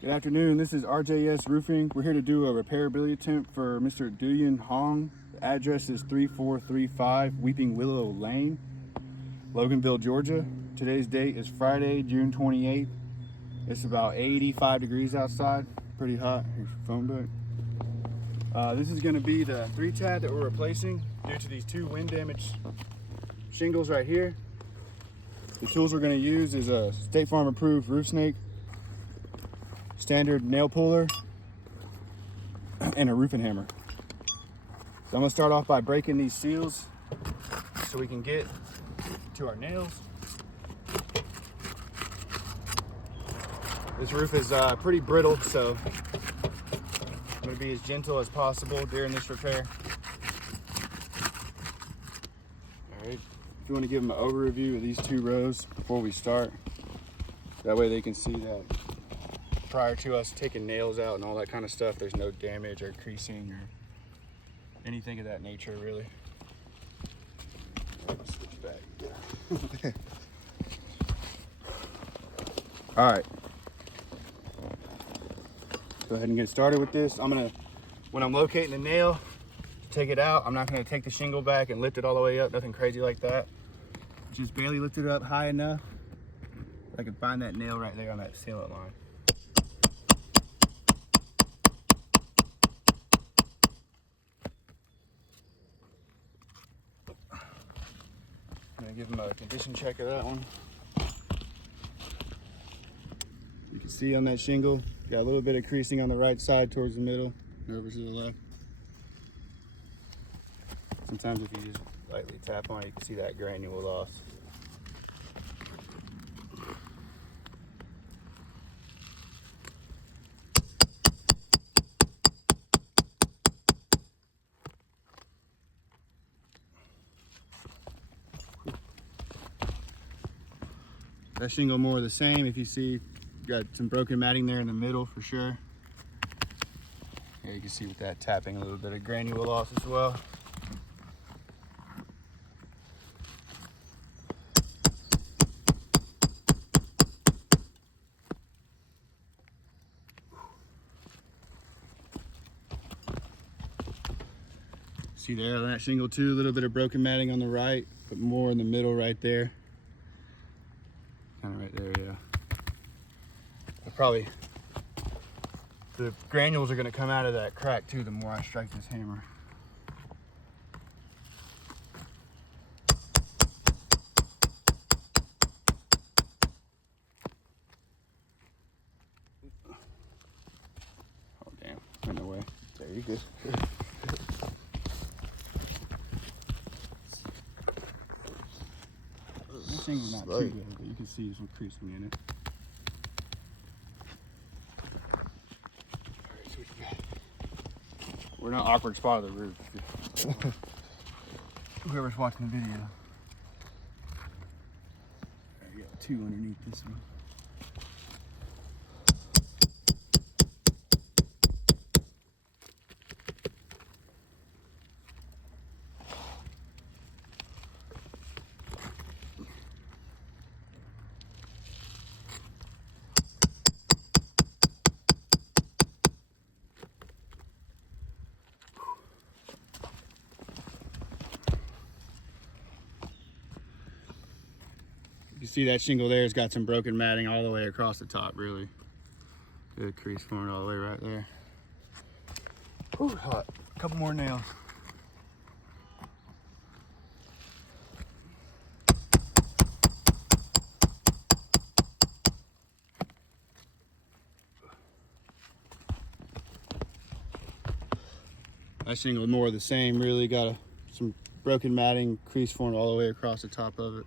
Good afternoon, this is RJS Roofing. We're here to do a repairability attempt for Mr. Duyen Hong. The address is 3435 Weeping Willow Lane, Loganville, Georgia. Today's date is Friday, June 28th. It's about 85 degrees outside, pretty hot. Here's your phone book. This is gonna be the 3-tat that we're replacing due to these 2 wind damaged shingles right here. The tools we're gonna use is a State Farm approved roof snake, standard nail puller, and a roofing hammer. So I'm gonna start off by breaking these seals so we can get to our nails. This roof is pretty brittle, so I'm gonna be as gentle as possible during this repair. All right, if you wanna give them an overview of these 2 rows before we start, that way they can see that prior to us taking nails out and all that kind of stuff, there's no damage or creasing or anything of that nature, really. Let's switch back. All right. Go ahead and get started with this. When I'm locating the nail, to take it out, I'm not gonna take the shingle back and lift it all the way up, nothing crazy like that. Just barely lift it up high enough I can find that nail right there on that sealant line. I'm gonna give them a condition check of that one. You can see on that shingle, got a little bit of creasing on the right side towards the middle, over to the left. Sometimes if you just lightly tap on it, you can see that granule loss. That shingle more of the same. If you see, got some broken matting there in the middle for sure. Yeah, you can see with that tapping a little bit of granule loss as well. See there on that shingle too, a little bit of broken matting on the right, but more in the middle right there. Kind of right there, yeah. But probably the granules are going to come out of that crack too the more I strike this hammer. Oh damn, went away. There you go. This shingle's not too good, but you can see some creasing in it. We're in an awkward spot of the roof. Whoever's watching the video. I got 2 underneath this one. You see that shingle there has got some broken matting all the way across the top, really. Good crease forming all the way right there. Whew, hot. A couple more nails. That shingle more of the same, really got some broken matting, crease formed all the way across the top of it.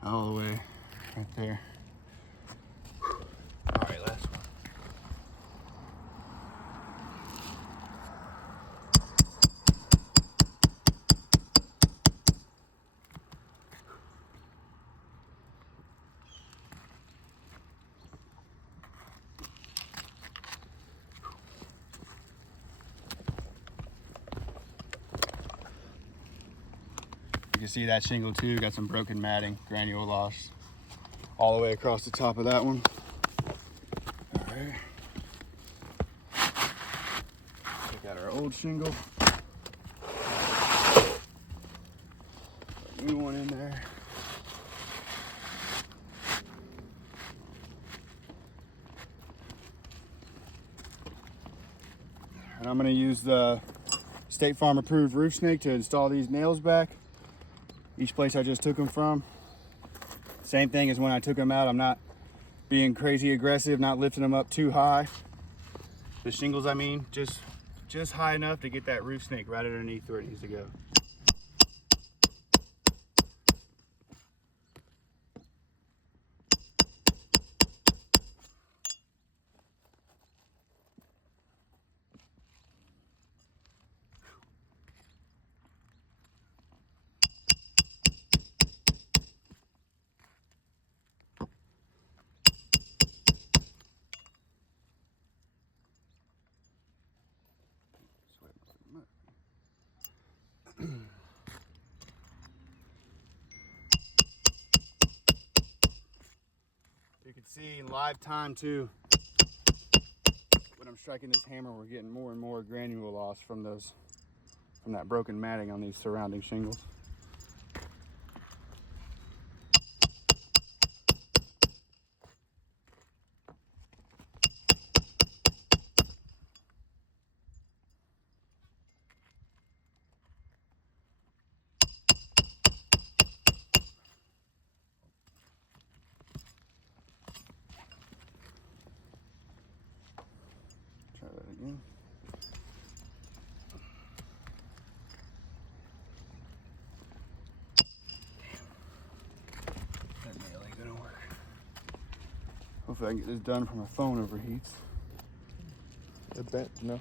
All the way right there. All right, last one. You can see that shingle too, got some broken matting, granule loss all the way across the top of that one. All right. old shingle. New one in there. And I'm going to use the State Farm approved roof snake to install these nails back. Each place I just took them from. Same thing as when I took them out. I'm not being crazy aggressive, not lifting them up too high. The shingles, I mean, just high enough to get that roof snake right underneath where it needs to go. You can see in live time too, when I'm striking this hammer, we're getting more and more granule loss from that broken matting on these surrounding shingles. Try that again. That nail ain't gonna work. Hopefully I can get this done before my phone overheats. I bet, no.